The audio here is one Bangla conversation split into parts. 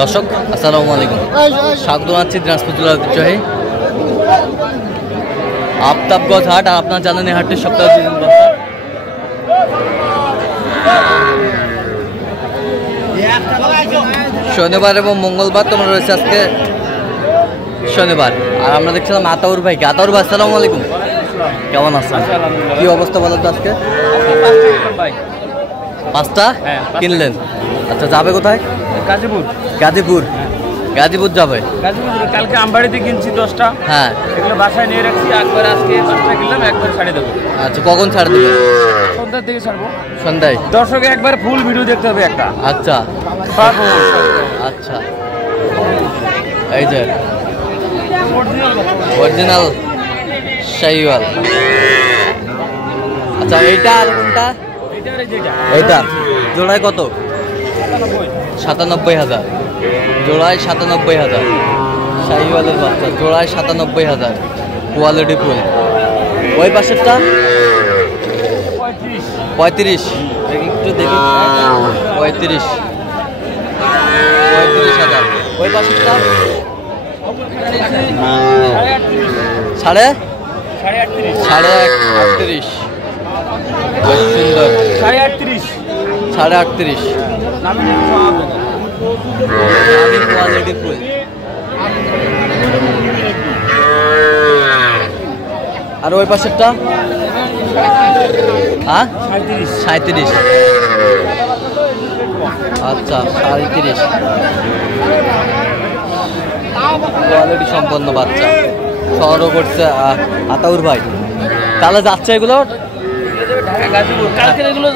দর্শক আসসালামু আলাইকুম, স্বাগত জানাচ্ছি দিনাজপুর জেলার ঐতিহ্যবাহী আফতাবগঞ্জ হাট। আর আপনারা জানেন এই হাটটি সপ্তাহে 2 দিন বসে, শনিবার এবং মঙ্গলবার। তোমরা রয়েছে আজকে শনিবার। আর আমরা দেখছিলাম আতাউর ভাইকে। আতাউর ভাই আসসালামু আলাইকুম, কেমন আছেন? কি অবস্থা বলেন তো আজকে? 5টা কিনলেন? আচ্ছা, যাবে কোথায়? গাজীপুর। গাজীপুর? গাজীপুর যাবে। গাজীপুর কালকে আমবাড়িতে কিনছি 10টা। হ্যাঁ, এগুলো বাসায় নিয়ে রাখছি। একবার আজকে 5টা কিনলাম, একবার ছাড়ে দেবো। আচ্ছা, কখন ছাড় দেবে? সন্ধ্যার দিকে ছাড়বো। সন্ধ্যায়? দর্শকে একবার ফুল ভিডিও দেখতে হবে একটা। আচ্ছা পারবো। আচ্ছা, এই যে অরিজিনাল শাহিওয়াল। আচ্ছা, এইটা আর কোনটা? এইটা জোড়ায় কত? 97,000 জোড়ায়। 97,000 শাহিওয়ালের বাচ্চা, জোড়ায় 97,000। Quality full. ওই পাশেরটা 35। একটু দেখি, 35,000। ওই পাশেরটা সাড়ে 38। বেশ সুন্দর। 38.5 কোয়ালিটি ফুল। আর ওই পাশেরটা? হ্যাঁ, 37। আচ্ছা, 37 কোয়ালিটি সম্পন্ন বাচ্চা। শহরও করছে আতাউর ভাই। তাহলে যাচ্ছে এগুলো কালকের এগুলো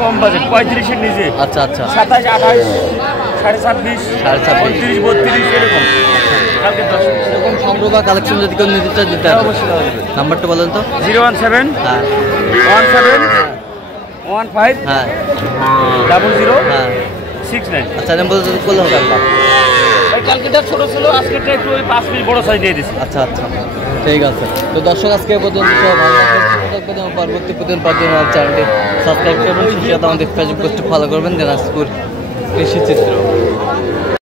কম বাজেট, 35-এর নিচে। আচ্ছা আচ্ছা, 27, 28, 26.5, 29, 32 এরকম। এরকম সংগ্রহ বা কালেকশন যদি কেউ নিতে চায় দিতে হবে। নাম্বারটা বলেন তো। 017 হ্যাঁ 17 15 হ্যাঁ 00 হ্যাঁ 69। আচ্ছা, নাম্বার করলে হবে আপনার। কালকেটা ছোট ছিল, আজকেটা একটু ওই 5 পিস বড় সাইজ দিয়ে দিচ্ছি। আচ্ছা আচ্ছা, ঠিক আছে। তো দর্শক, আজকে পর্যন্ত ভালো থাকবেন এবং পরবর্তী প্রতিদিন পর্যন্ত আমার চ্যানেলটি সাবস্ক্রাইব করবেন। সেই সাথে আমাদের ফেসবুক পেজটি ফলো করবেন, দিনাজপুর কৃষি চিত্র।